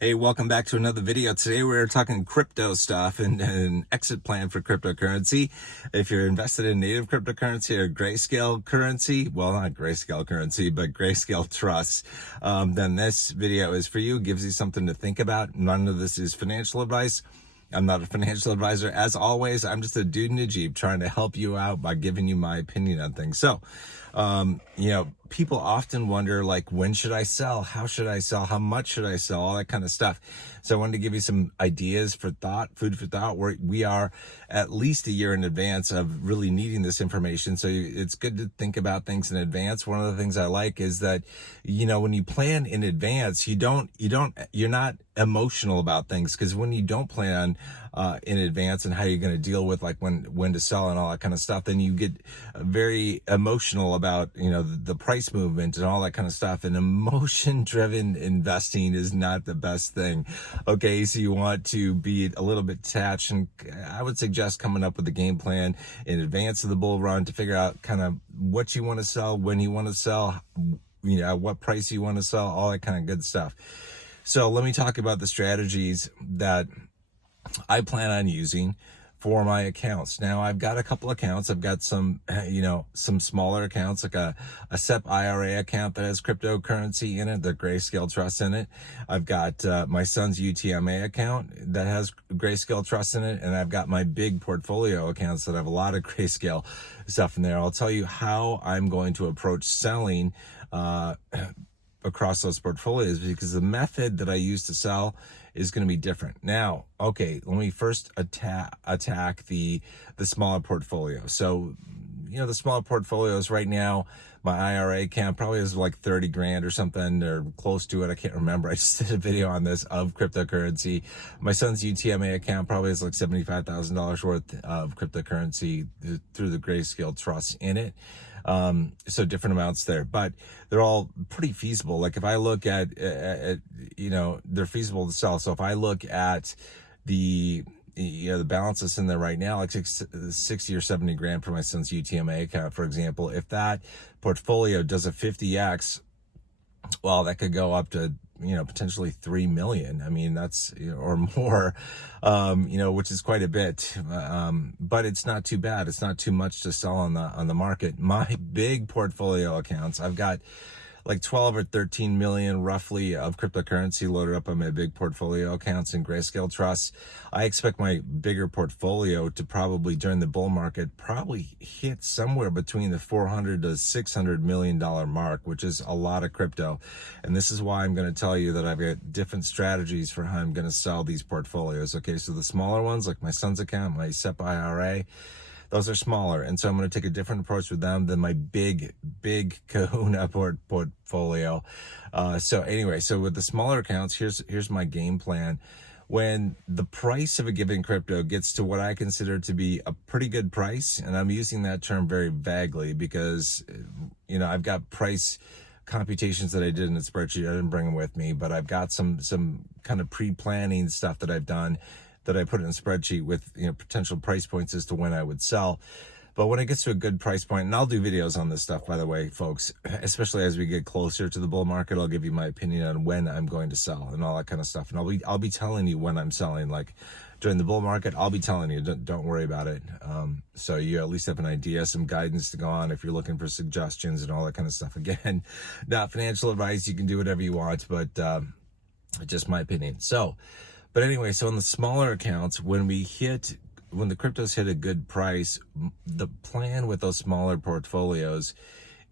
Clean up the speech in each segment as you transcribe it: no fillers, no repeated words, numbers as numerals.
Hey, welcome back to another video. Today we're talking crypto stuff and an exit plan for cryptocurrency. If you're invested in native cryptocurrency or grayscale currency, well, not grayscale currency, but grayscale trusts, then this video is for you. Gives you something to think about. None of this is financial advice. I'm not a financial advisor. As always, I'm just a dude in a Jeep trying to help you out by giving you my opinion on things. So, people often wonder, like, when should I sell? How should I sell? How much should I sell? All that kind of stuff. So I wanted to give you some ideas for thought, food for thought. We are at least a year in advance of really needing this information. So it's good to think about things in advance. One of the things I like is that, when you plan in advance, you're not emotional about things, because when you don't plan in advance and how you're going to deal with, like, when to sell and all that kind of stuff, then you get very emotional about the price movement and all that kind of stuff. And emotion driven investing is not the best thing. Okay, so you want to be a little bit detached, and I would suggest coming up with a game plan in advance of the bull run to figure out kind of what you want to sell, when you want to sell, what price you want to sell, all that kind of good stuff. So let me talk about the strategies that I plan on using for my accounts. Now, I've got a couple accounts. I've got some smaller accounts, like a SEP IRA account that has cryptocurrency in it, the Grayscale Trust in it. I've got my son's UTMA account that has Grayscale Trust in it. And I've got my big portfolio accounts that have a lot of Grayscale stuff in there. I'll tell you how I'm going to approach selling across those portfolios, because the method that I use to sell is going to be different. Now, okay, let me first attack the smaller portfolio. So, the smaller portfolios right now, my IRA account probably is like 30 grand or something, or close to it. I can't remember. I just did a video on this of cryptocurrency. My son's UTMA account probably is like $75,000 worth of cryptocurrency through the Grayscale Trust in it. So different amounts there, but they're all pretty feasible. Like, if I look at they're feasible to sell. So if I look at the balance that's in there right now, like 60 or 70 grand for my son's UTMA account, for example, if that portfolio does a 50x, well, that could go up to, potentially 3 million. I mean, that's, or more, which is quite a bit. But it's not too bad. It's not too much to sell on the market. My big portfolio accounts, I've got like 12 or 13 million roughly of cryptocurrency loaded up on my big portfolio accounts in Grayscale Trusts. I expect my bigger portfolio to probably, during the bull market, probably hit somewhere between the 400 to 600 million dollar mark, which is a lot of crypto. And this is why I'm going to tell you that I've got different strategies for how I'm going to sell these portfolios. Okay, so the smaller ones, like my son's account, my SEP IRA, those are smaller, and so I'm going to take a different approach with them than my big kahuna portfolio. So with the smaller accounts, here's my game plan. When the price of a given crypto gets to what I consider to be a pretty good price, and I'm using that term very vaguely because I've got price computations that I did in a spreadsheet. I didn't bring them with me, but I've got some kind of pre-planning stuff that I've done, that I put in a spreadsheet with potential price points as to when I would sell. But when it gets to a good price point, and I'll do videos on this stuff, by the way, folks, especially as we get closer to the bull market, I'll give you my opinion on when I'm going to sell and all that kind of stuff. And I'll be telling you when I'm selling. Like, during the bull market, I'll be telling you, don't worry about it. So you at least have an idea, some guidance to go on if you're looking for suggestions and all that kind of stuff. Again, not financial advice. You can do whatever you want, but just my opinion. But anyway, so in the smaller accounts, when the cryptos hit a good price, the plan with those smaller portfolios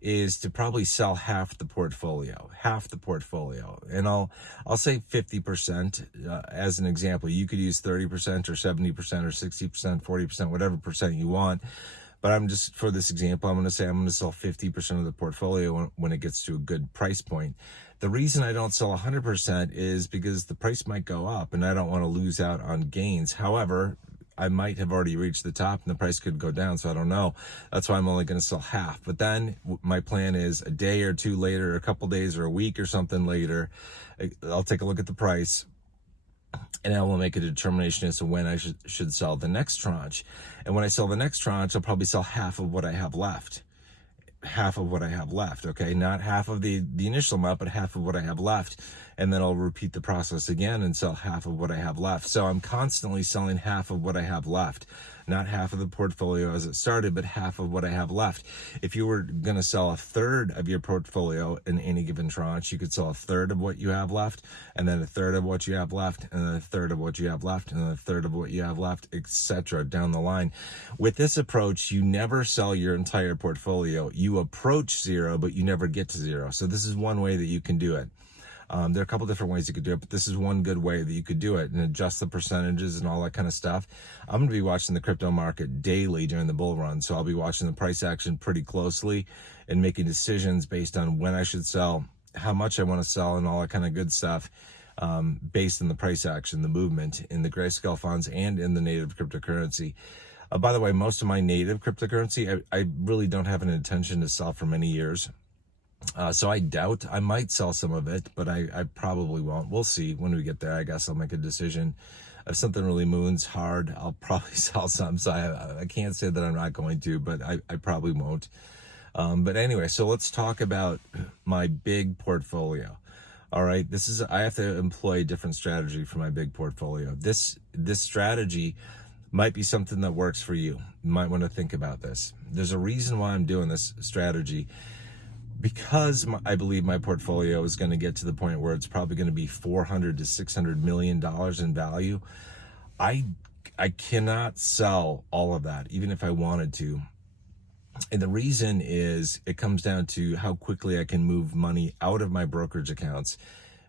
is to probably sell half the portfolio. And I'll say 50% as an example. You could use 30% or 70% or 60%, 40%, whatever percent you want. But I'm just, for this example, I'm going to say I'm going to sell 50% of the portfolio when it gets to a good price point. The reason I don't sell 100% is because the price might go up and I don't want to lose out on gains. However, I might have already reached the top and the price could go down, so I don't know. That's why I'm only going to sell half. But then my plan is a day or two later, a couple days or a week or something later, I'll take a look at the price, and I will make a determination as to when I should sell the next tranche. And when I sell the next tranche, I'll probably sell half of what I have left. Okay? Not half of the initial amount, but half of what I have left. and then I'll repeat the process again and sell half of what I have left. So I'm constantly selling half of what I have left. Not half of the portfolio as it started, but half of what I have left. If you were going to sell a third of your portfolio in any given tranche, you could sell a third of what you have left, and then a third of what you have left, and then a third of what you have left, and then a third of what you have left, etc. down the line. With this approach, you never sell your entire portfolio. You approach zero, but you never get to zero. So this is one way that you can do it. There are a couple different ways you could do it, but this is one good way that you could do it and adjust the percentages and all that kind of stuff. I'm going to be watching the crypto market daily during the bull run, so I'll be watching the price action pretty closely and making decisions based on when I should sell, how much I want to sell, and all that kind of good stuff, based on the price action, the movement in the Grayscale funds and in the native cryptocurrency. By the way, most of my native cryptocurrency, I really don't have an intention to sell for many years. So I doubt I might sell some of it, but I probably won't. We'll see when we get there. I guess I'll make a decision. If something really moons hard, I'll probably sell some. So I can't say that I'm not going to, but I probably won't. But anyway, so let's talk about my big portfolio. All right, I have to employ a different strategy for my big portfolio. This strategy might be something that works for you. You might want to think about this. There's a reason why I'm doing this strategy. Because I believe my portfolio is going to get to the point where it's probably going to be $400 to $600 million in value, I cannot sell all of that, even if I wanted to. And the reason is it comes down to how quickly I can move money out of my brokerage accounts.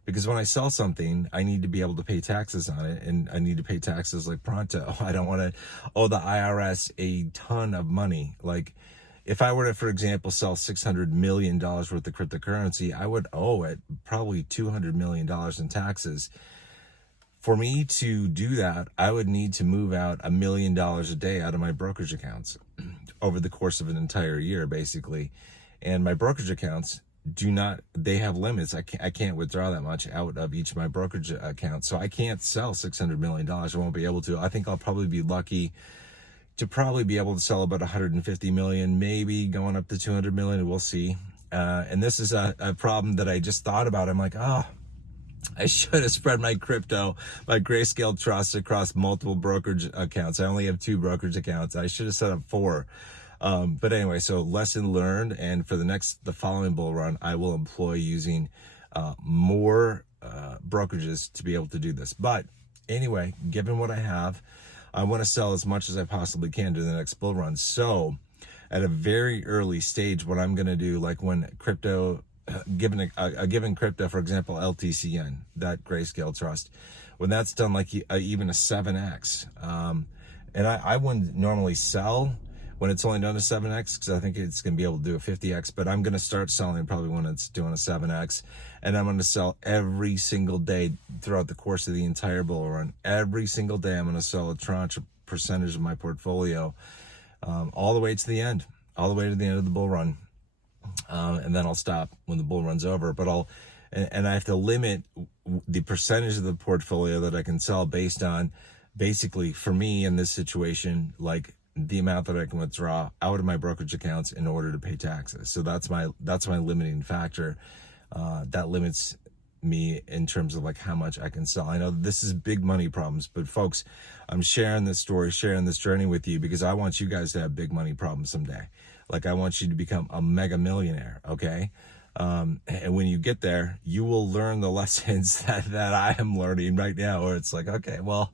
Because when I sell something, I need to be able to pay taxes on it, and I need to pay taxes like pronto. I don't want to owe the IRS a ton of money. Like, if I were to, for example, sell $600 million worth of cryptocurrency, I would owe it probably $200 million in taxes. For me to do that, I would need to move out $1 million a day out of my brokerage accounts over the course of an entire year, basically. And my brokerage accounts they have limits. I can't withdraw that much out of each of my brokerage accounts. So I can't sell $600 million. I won't be able to. I think I'll probably be lucky to probably be able to sell about 150 million, maybe going up to 200 million. We'll see. And this is a problem that I just thought about. I'm like, I should have spread my Grayscale Trust across multiple brokerage accounts. I only have 2 brokerage accounts. I should have set up 4. But anyway, so lesson learned. And for the following bull run, I will employ using more brokerages to be able to do this. But anyway, given what I have, I want to sell as much as I possibly can during the next bull run. So at a very early stage, what I'm going to do, like when crypto, given a given crypto, for example, LTCN, that Grayscale Trust, when that's done like even a 7X, and I wouldn't normally sell when it's only done a 7X, because I think it's going to be able to do a 50X, but I'm going to start selling probably when it's doing a 7X, and I'm going to sell every single day throughout the course of the entire bull run. Every single day I'm going to sell a tranche, a percentage of my portfolio, all the way to the end, all the way to the end of the bull run, and then I'll stop when the bull run's over. But and I have to limit the percentage of the portfolio that I can sell based on, basically, for me in this situation, like the amount that I can withdraw out of my brokerage accounts in order to pay taxes. So that's my limiting factor. That limits me in terms of like how much I can sell. I know this is big money problems, but folks, I'm sharing this story, sharing this journey with you because I want you guys to have big money problems someday. Like, I want you to become a mega millionaire. Okay. And when you get there, you will learn the lessons that I am learning right now, where it's like, okay, well,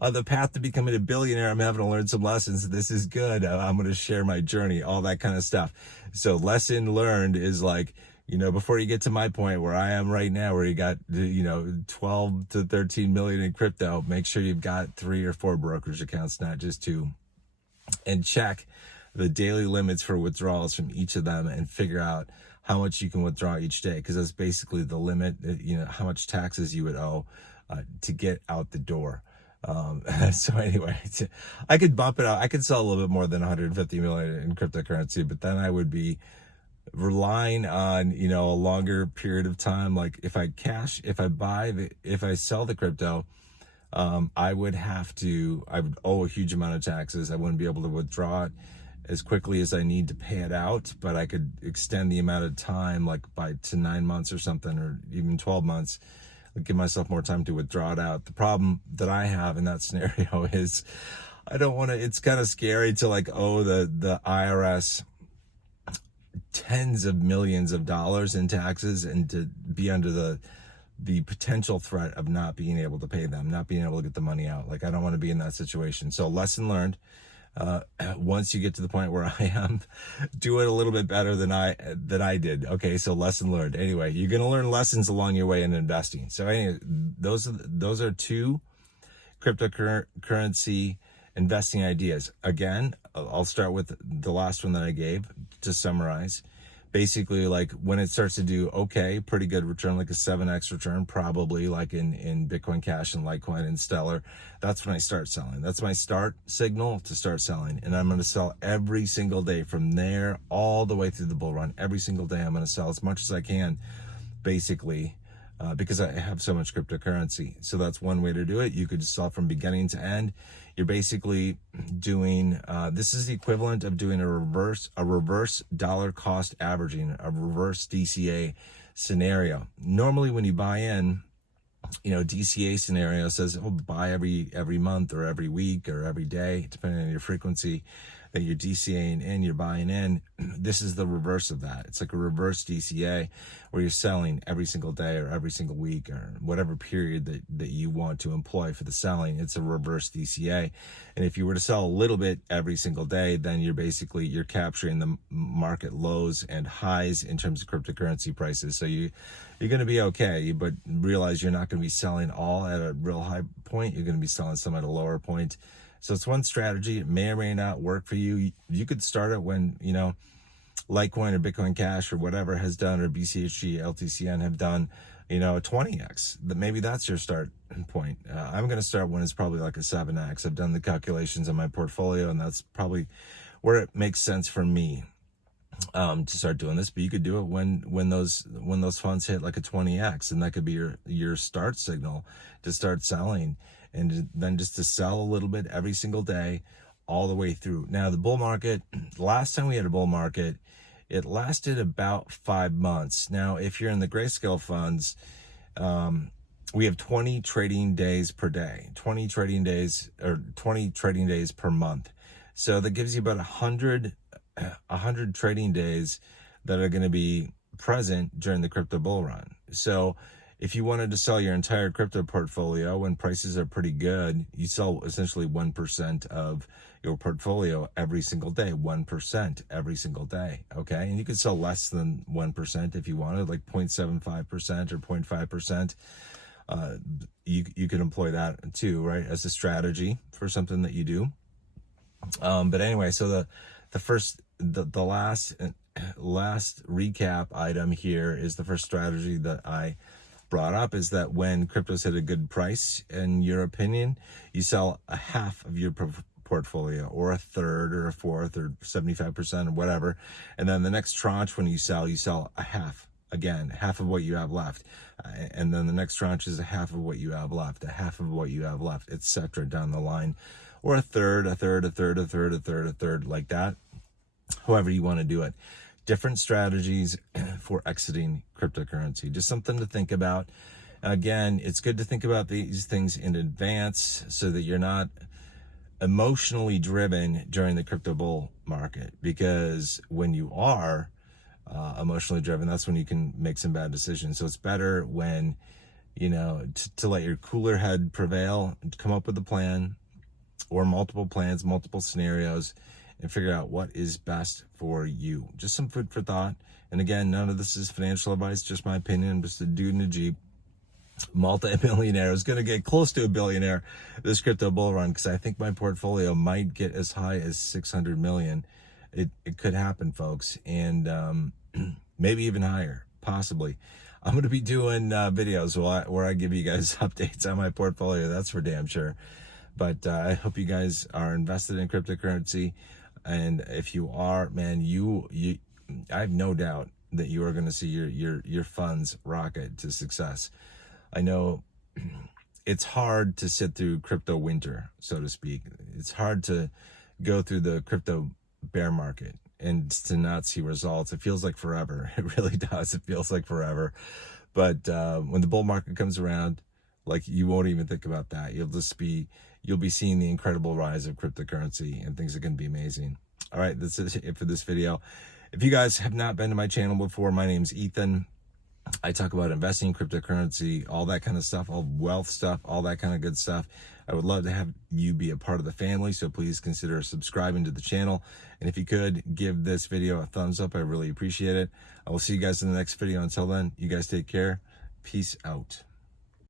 on the path to becoming a billionaire, I'm having to learn some lessons. This is good. I'm going to share my journey, all that kind of stuff. So lesson learned is like, before you get to my point where I am right now, where you got, 12 to 13 million in crypto, make sure you've got 3 or 4 brokerage accounts, not just 2, and check the daily limits for withdrawals from each of them and figure out how much you can withdraw each day, because that's basically the limit, how much taxes you would owe to get out the door. So anyway, I could bump it out. I could sell a little bit more than 150 million in cryptocurrency, but then I would be relying on, a longer period of time. Like if I sell the crypto, I would owe a huge amount of taxes. I wouldn't be able to withdraw it as quickly as I need to pay it out, but I could extend the amount of time, like to 9 months or something, or even 12 months, give myself more time to withdraw it out. The problem that I have in that scenario is I don't want to, it's kind of scary to like owe the IRS tens of millions of dollars in taxes and to be under the potential threat of not being able to pay them, not being able to get the money out. Like, I don't want to be in that situation. So lesson learned, once you get to the point where I am, do it a little bit better than I did. Okay, so lesson learned. Anyway, you're going to learn lessons along your way in investing. So anyway, those are two cryptocurrency investing ideas. Again, I'll start with the last one that I gave to summarize. Basically, like when it starts to do okay, pretty good return, like a 7x return, probably like in Bitcoin Cash and Litecoin and Stellar, that's when I start selling. That's my start signal to start selling. And I'm going to sell every single day from there all the way through the bull run. Every single day I'm going to sell as much as I can, basically, because I have so much cryptocurrency. So that's one way to do it. You could sell from beginning to end. You're basically doing, this is the equivalent of doing a reverse dollar cost averaging, a reverse DCA scenario. Normally when you buy in, DCA scenario says, oh, buy every month or every week or every day, depending on your frequency that you're DCAing in, you're buying in. This is the reverse of that. It's like a reverse DCA where you're selling every single day or every single week or whatever period that you want to employ for the selling. It's a reverse DCA. And if you were to sell a little bit every single day, then you're capturing the market lows and highs in terms of cryptocurrency prices. So you're going to be okay, but realize you're not going to be selling all at a real high point. You're going to be selling some at a lower point. So it's one strategy. It may or may not work for you. You could start it when, Litecoin or Bitcoin Cash or whatever has done, or BCHG, LTCN have done, a 20x. Maybe that's your start point. I'm going to start when it's probably like a 7x. I've done the calculations on my portfolio, and that's probably where it makes sense for me to start doing this. But you could do it when those funds hit like a 20x, and that could be your start signal to start selling. And then just to sell a little bit every single day all the way through. Now, the bull market, last time we had a bull market, it lasted about 5 months. Now, if you're in the Grayscale funds, we have 20 trading days per day, 20 trading days per month. So that gives you about 100 trading days that are going to be present during the crypto bull run. So if you wanted to sell your entire crypto portfolio when prices are pretty good, you sell essentially 1% of your portfolio every single day, 1% every single day. Okay. And you could sell less than 1% if you wanted, like 0.75% or 0.5%. You could employ that too, right, as a strategy for something that you do. But anyway, so the last recap item here is the first strategy that I brought up, is that when cryptos hit a good price, in your opinion, you sell a half of your portfolio, or a third or a fourth or 75% or whatever. And then the next tranche, when you sell a half, again, half of what you have left. And then the next tranche is a half of what you have left, a half of what you have left, etc. down the line, or a third, like that. However you want to do it. Different strategies for exiting cryptocurrency. Just something to think about. Again, it's good to think about these things in advance so that you're not emotionally driven during the crypto bull market, because when you are emotionally driven, that's when you can make some bad decisions. So it's better when, to let your cooler head prevail, come up with a plan or multiple plans, multiple scenarios, and figure out what is best for you. Just some food for thought. And again, none of this is financial advice, just my opinion. I'm just a dude in a Jeep, multi-millionaire. I was going to get close to a billionaire this crypto bull run, because I think my portfolio might get as high as 600 million. It could happen, folks. And maybe even higher, possibly. I'm going to be doing videos where I give you guys updates on my portfolio. That's for damn sure. But I hope you guys are invested in cryptocurrency. And if you are, man, I have no doubt that you are going to see your funds rocket to success. I know it's hard to sit through crypto winter, so to speak. It's hard to go through the crypto bear market and to not see results. It feels like forever. It really does. It feels like forever. But when the bull market comes around, like, you won't even think about that. You'll be seeing the incredible rise of cryptocurrency, and things are going to be amazing. All right, that's it for this video. If you guys have not been to my channel before, my name's Ethan. I talk about investing, cryptocurrency, all that kind of stuff, all wealth stuff, all that kind of good stuff. I would love to have you be a part of the family, so please consider subscribing to the channel. And if you could, give this video a thumbs up. I really appreciate it. I will see you guys in the next video. Until then, you guys take care. Peace out.